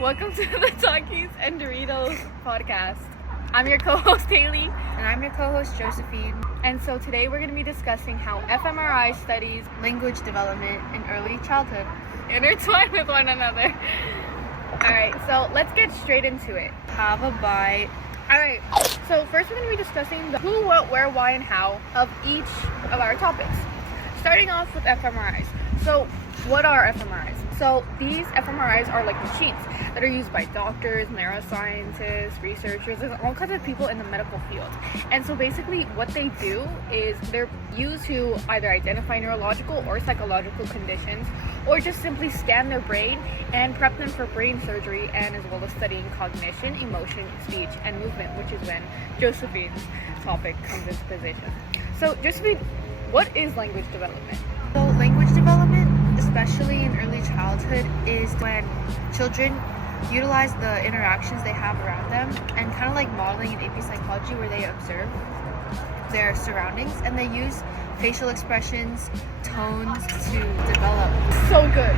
Welcome to the Takis and Doritos podcast. I'm your co-host Haley. And I'm your co-host Josephine. And so today we're going to be discussing how fMRI studies language development in early childhood intertwine with one another. Alright, so let's get straight into it. Have a bite. Alright, so first we're going to be discussing the who, what, where, why, and how of each of our topics. Starting off with fMRIs. So what are fMRIs? So these fMRIs are like machines that are used by doctors, neuroscientists, researchers, and all kinds of people in the medical field. And so basically what they do is they're used to either identify neurological or psychological conditions, or just simply scan their brain and prep them for brain surgery, and as well as studying cognition, emotion, speech, and movement, which is when Josephine's topic comes into position. So Josephine, what is language development? So language development, especially in early childhood, is when children utilize the interactions they have around them and kind of like modeling in AP psychology, where they observe their surroundings and they use facial expressions, tones to develop. So good.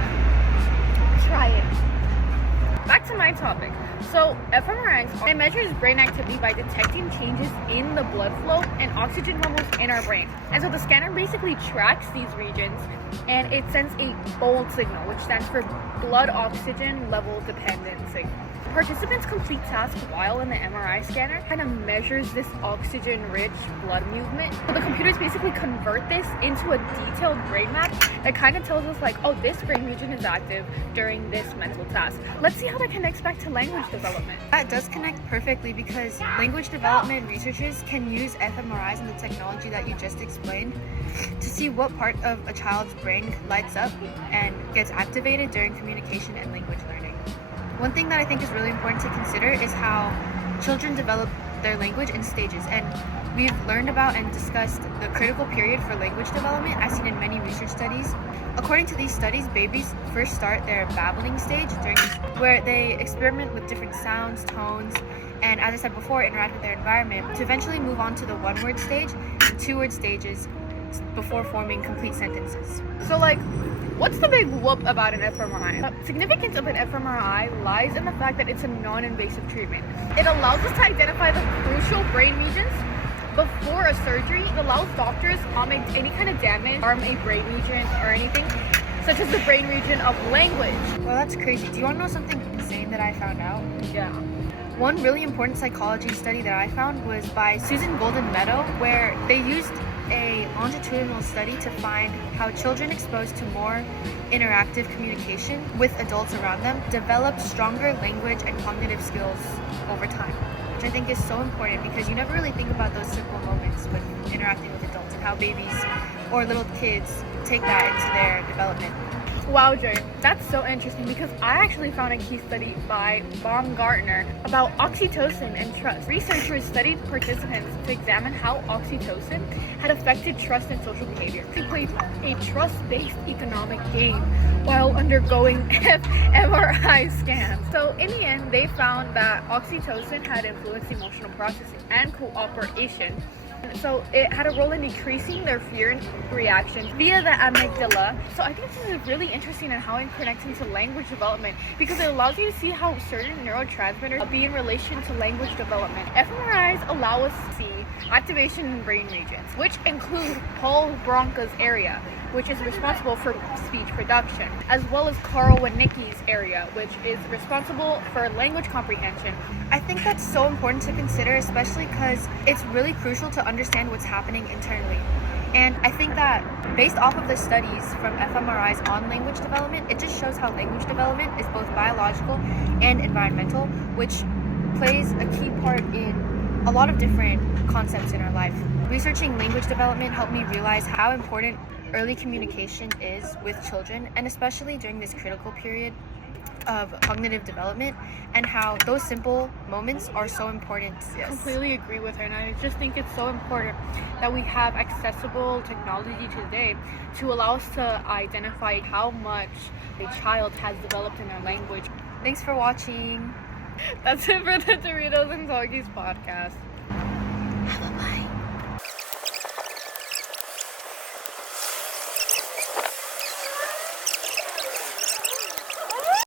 Try it. Back to my topic. So fMRIs, it measures brain activity by detecting changes in the blood flow and oxygen levels in our brain. And so the scanner basically tracks these regions and it sends a bold signal, which stands for blood oxygen level dependent signal. Participants complete tasks while in the MRI scanner kind of measures this oxygen-rich blood movement. So the computers basically convert this into a detailed brain map that kind of tells us like, oh, this brain region is active during this mental task. Let's see how that connects back to language development. That does connect perfectly, because language development researchers can use fMRIs and the technology that you just explained to see what part of a child's brain lights up and gets activated during communication and language learning. One thing that I think is really important to consider is how children develop their language in stages. And we've learned about and discussed the critical period for language development as seen in many research studies. According to these studies, babies first start their babbling stage, where they experiment with different sounds, tones, and as I said before, interact with their environment to eventually move on to the one-word stage and two-word stages before forming complete sentences. So what's the big whoop about an fMRI? The significance of an fMRI lies in the fact that it's a non-invasive treatment. It allows us to identify the crucial brain regions before a surgery. It allows doctors on any kind of damage, harm a brain region or anything, such as the brain region of language. Well, that's crazy. Do you want to know something insane that I found out? Yeah. One really important psychology study that I found was by Susan Golden Meadow, where they used a longitudinal study to find how children exposed to more interactive communication with adults around them developed stronger language and cognitive skills over time, which I think is so important, because you never really think about those simple moments with interacting with adults and how babies or little kids take that into their development. Wow, Jay, that's so interesting, because I actually found a key study by Baumgartner about oxytocin and trust. Researchers studied participants to examine how oxytocin had affected trust and social behavior. They played a trust-based economic game while undergoing fMRI scans. So in the end, they found that oxytocin had influenced emotional processing and cooperation. So it had a role in decreasing their fear reactions via the amygdala. So I think this is really interesting in how it connects into language development, because it allows you to see how certain neurotransmitters be in relation to language development. fMRIs allow us to see activation in brain regions, which include Paul Broca's area, which is responsible for speech production, as well as Carl Wernicke's area, which is responsible for language comprehension. I think that's so important to consider, especially because it's really crucial to understand what's happening internally. And I think that based off of the studies from fMRIs on language development, it just shows how language development is both biological and environmental, which plays a key part in a lot of different concepts in our life. Researching language development helped me realize how important early communication is with children, and especially during this critical period of cognitive development, and how those simple moments are so important. I completely agree with her, and I just think it's so important that we have accessible technology today to allow us to identify how much a child has developed in their language. Thanks for watching. That's it for the Doritos and Takis podcast. Have a bite.